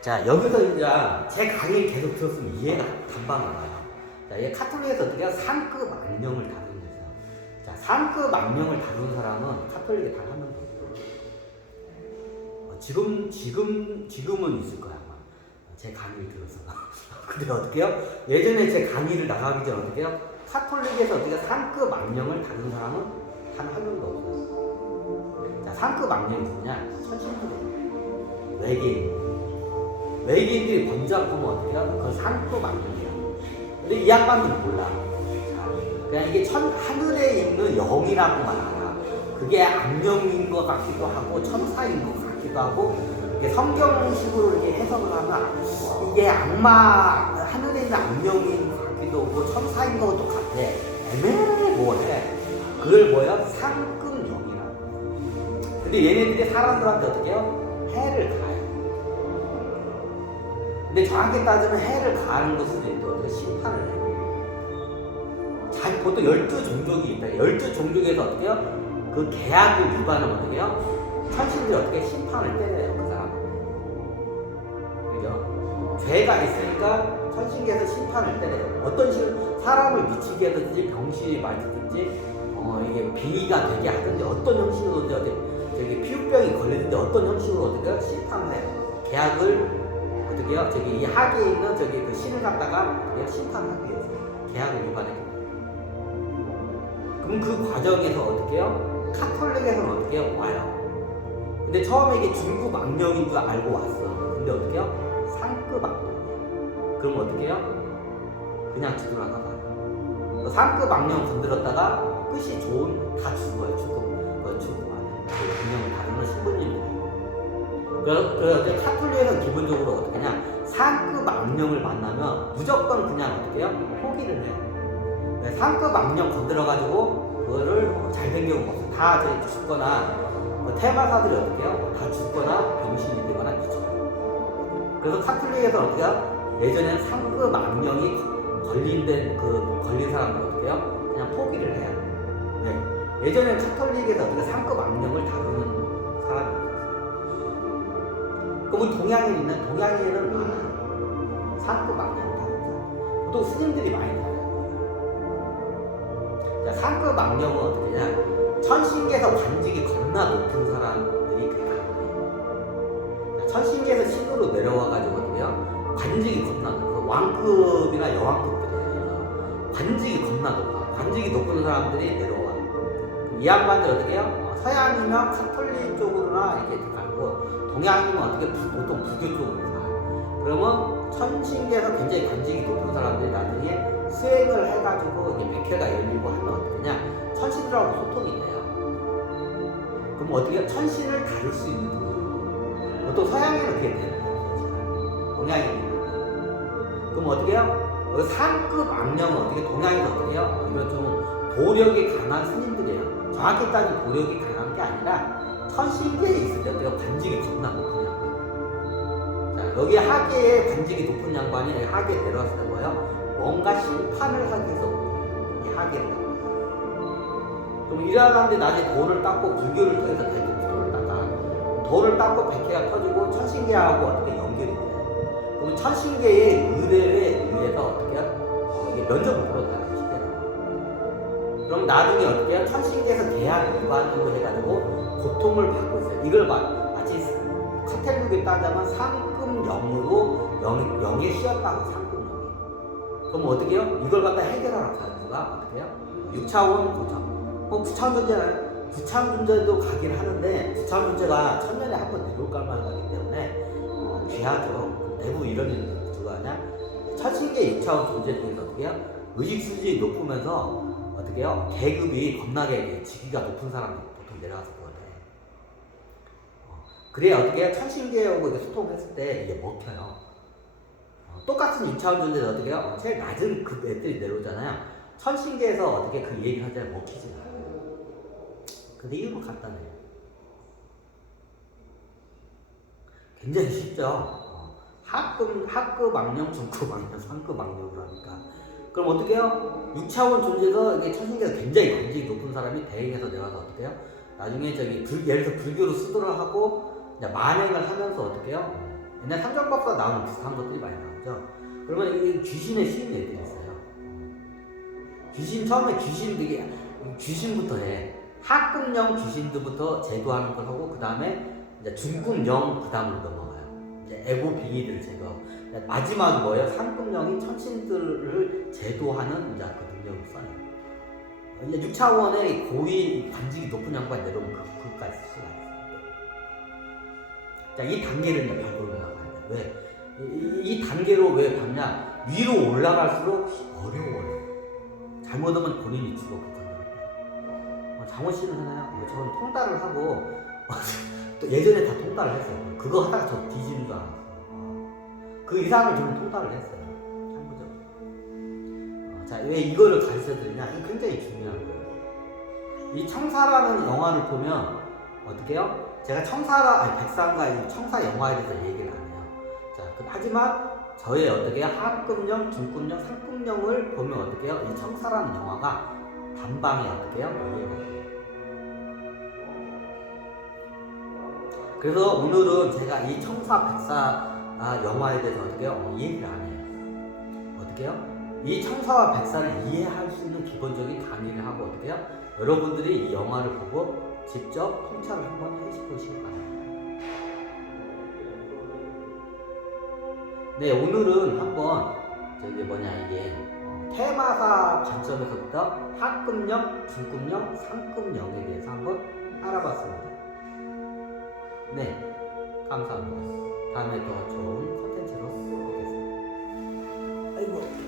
자, 여기서 이제 제 강의를 계속 들었으면 이해가 단방에 와요. 자, 얘 카톨릭에서 어떻게 해요? 상급 악령을 다루는 거죠. 자, 상급 악령을 다루는 사람은 카톨릭에 단 한 명도 없어요. 지금은 있을 거야, 아마. 제 강의를 들어서. 근데 어떻게 해요? 예전에 제 강의를 나가기 전에 어떻게 해요? 카톨릭에서 어떻게 상급 악령을 다루는 사람은 단 한 명도 없어요. 자, 상급 악령이 누구냐? 천신들이에요. 외계인들이 번잡하면 어떻게 해요? 그건 상급 악령이야. 근데 이 양반은 몰라. 그냥 이게 하늘에 있는 영이라고만 알아. 그게 악령인 것 같기도 하고 천사인 것 같기도 하고, 이게 성경식으로 이렇게 해석을 하면 이게 악마, 하늘에 있는 악령인 것 같기도 하고 천사인 것도 같아. 애매모호해. 그걸 뭐야? 상급 영이라고. 근데 얘네들이 사람들한테 어떻게 해요? 해를 가요. 근데 정확히 따지면 해를 가하는 것은 또 어떻게 심판을 해요. 보통 12종족이 있다. 12종족에서 어떻게 해요? 그 계약을 위반하면 어떻게 해요? 천신들이 어떻게 심판을 때려요, 그 사람한테. 그죠? 죄가 있으니까 천신계에서 심판을 때려요. 어떤 식으로 사람을 미치게 하든지 병실이 맞든지 이게 빙의가 되게 하든지 어떤 형식으로든지 저기 피부병이 걸리든지 어떤 형식으로 어떻게 심판을 해요. 계약을 어떻게 해요? 저기 이 하계에 있는 저기 그 신을 갖다가 심판하기 위해서 계약을 위반해요. 그럼 그 과정에서 어떻게 해요? 카톨릭에서는 어떻게 해요? 와요. 근데 처음에 이게 중급 악령인 줄 알고 왔어. 근데 어떻게 해요? 상급 악령이에요. 그럼 어떻게 해요? 그냥 뒤돌아가 봐요. 상급 악령 건드렸다가 끝이 좋은, 다 죽어요. 죽고 악령을 다루는 신부님들이. 그래서 카톨릭에서는 기본적으로 어떻게 하냐? 상급 악령을 만나면 무조건 그냥 어떻게 해요? 포기를 해요. 상급 악령 건드려가지고 그거를 잘된 경우가 없어요. 다 죽거나 테마사들이 어떻게 해요? 다 죽거나 병신이 되거나 미쳐요. 그래서 카톨릭에서 어떻게 해요? 예전에는 상급 악령이 걸린 사람들 어떻게 해요? 그냥 포기를 해요. 네. 예전에는 카톨릭에서 어떻게 상급 악령을 다루는 사람이 없어요. 그럼 동양인은 많아요. 상급 악령을 다루는 사람. 보통 스님들이 많이 다뤄요. 상급 악령은 어떻게 하냐? 천신계에서 관직이 겁나 높은 사람들이 그게 가능해요. 천신계에서 신으로 내려와가지고 어떻게 해요? 관직이 겁나 높아. 왕급이나 여왕급들이에요. 관직이 겁나 높아. 관직이 높은 사람들이 내려와. 이 양반들 어떻게 해요? 서양이면 카톨릭 쪽으로나 이렇게 가고, 동양이면 어떻게 보통 불교 쪽으로 가. 그러면 천신계에서 굉장히 관직이 높은 사람들이 나중에 수행을 해가지고 이게 백회가 열리고 하면 어떠냐? 천신들하고 소통이 돼요. 그럼 어떻게 천신을 다룰 수 있는 능력? 보통 서양에는 그게 되는 거예요. 동양인은. 그럼 어떻게 해요? 상급 악령은 어떻게 동양에서 어떻게 해요? 이런 좀 도력이 강한 스님들이에요. 정확히 따지면 도력이 강한 게 아니라 천신계에 있을 때 어떻게 관직이 겁나 높은 양반. 자, 여기 하계에 관직이 높은 양반이 하계에 내려왔을 때 뭐예요? 뭔가 심판을 하기 위해서 이 하계를 가. 그럼 일하는데 나중에 돌을 닦고 불교를 통해서 돌을 닦아. 돌을 닦고 백회가 터지고 천신계하고 어떻게 연결이 돼요. 그럼 천신계의 의뢰에 의해서 어떻게 해요? 이게 면접을 보러가요. 그럼 나중에 어떻게 해요? 천신계에서 계약 위반으로 해가지고 고통을 받고 있어요. 이걸 마치 카텔룩에 따자면 상급 영으로 영에 씌었다고 상급. 그럼 어떻게 해요? 이걸 갖다 해결하러 가는 수가 어떻게 해요? 6차원 고정. 부참 존재도 가긴 하는데, 부참 존재가 천년에 한 번 내려올 깔만 하기 때문에 귀하죠. 대부분 이런 일을 누가 하냐? 천신계 6차원 존재 중에서 어떻게 해요? 의식 수준이 높으면서 어떻게 해요? 계급이 겁나게 직위가 높은 사람들이 보통 내려가서 그러네. 그래야 어떻게 해요? 천신계하고 소통했을 때 이게 먹혀요. 똑같은 6차원 존재는 어떻게 해요? 제일 낮은 급 애들이 내려오잖아요. 천신계에서 어떻게 그 얘기를 하자면 먹히지 않아요. 근데 이유는 간단해요. 굉장히 쉽죠? 하급 악령, 중급 악령, 상급 악령으로 하니까. 그럼 어떻게 해요? 6차원 존재에서 이게 천신계에서 굉장히 관직이 높은 사람이 대행해서 내려와서 어떻게 해요? 나중에 예를 들어서 불교로 수도를 하고 만행을 하면서 어떻게 해요? 옛날 삼정법사 나오는 비슷한 것들이 많이 나오죠. 그러면 이 귀신에 씌인 애들이 있어요. 귀신 처음에 귀신부터 해. 하급령 귀신들부터 제도하는 걸 하고 그 다음에 이제 중급령 그 다음으로 넘어가요. 이제 에고 빙의들을 제도하고 마지막이 뭐예요? 상급령이 천신들을 제도하는 이제 그 능력을 써요. 이제 6차원의 고위 관직이 높은 양반 내려오면 그까지 수가 있어요. 자, 이 단계를 이제 밟으러 나가야 돼. 왜? 이 단계로 왜 밟냐? 위로 올라갈수록 어려워요. 잘못하면 본인이 죽어 그 장원 씨는 하나요? 저는 통달을 하고 또 예전에 다 통달을 했어요. 그거 하다가 저 뒤지는 줄 알았어요. 그 이상을 저는 통달을 했어요. 참고죠. 자, 왜 이거를 가르쳐 드리냐? 이거 굉장히 중요한 거예요. 이 청사라는 영화를 보면 어떻게 해요? 제가 백상과 이 청사 영화에 대해서 얘기를 안 해요. 자, 하지만 저의 어떻게 하급령, 중급령, 상급령을 보면 어떻게 해요? 이 청사라는 영화가 단방에 어떻게 해요? 이해가 돼요. 그래서 오늘은 제가 이 청사 백사 영화에 대해서 어떻게 해요? 이해를 안 해요. 어떻게 해요? 이 청사와 백사를 이해할 수 있는 기본적인 강의를 하고 어떻게 해요? 여러분들이 이 영화를 보고 직접 통찰을 한번 해보시기 바랍니다. 네, 오늘은 한번 이게 테마사 관점에서부터 하급령, 중급령, 상급령에 대해서 한번 알아봤습니다. 네, 감사합니다. 다음에 더 좋은 컨텐츠로 뵙겠습니다. 아이고.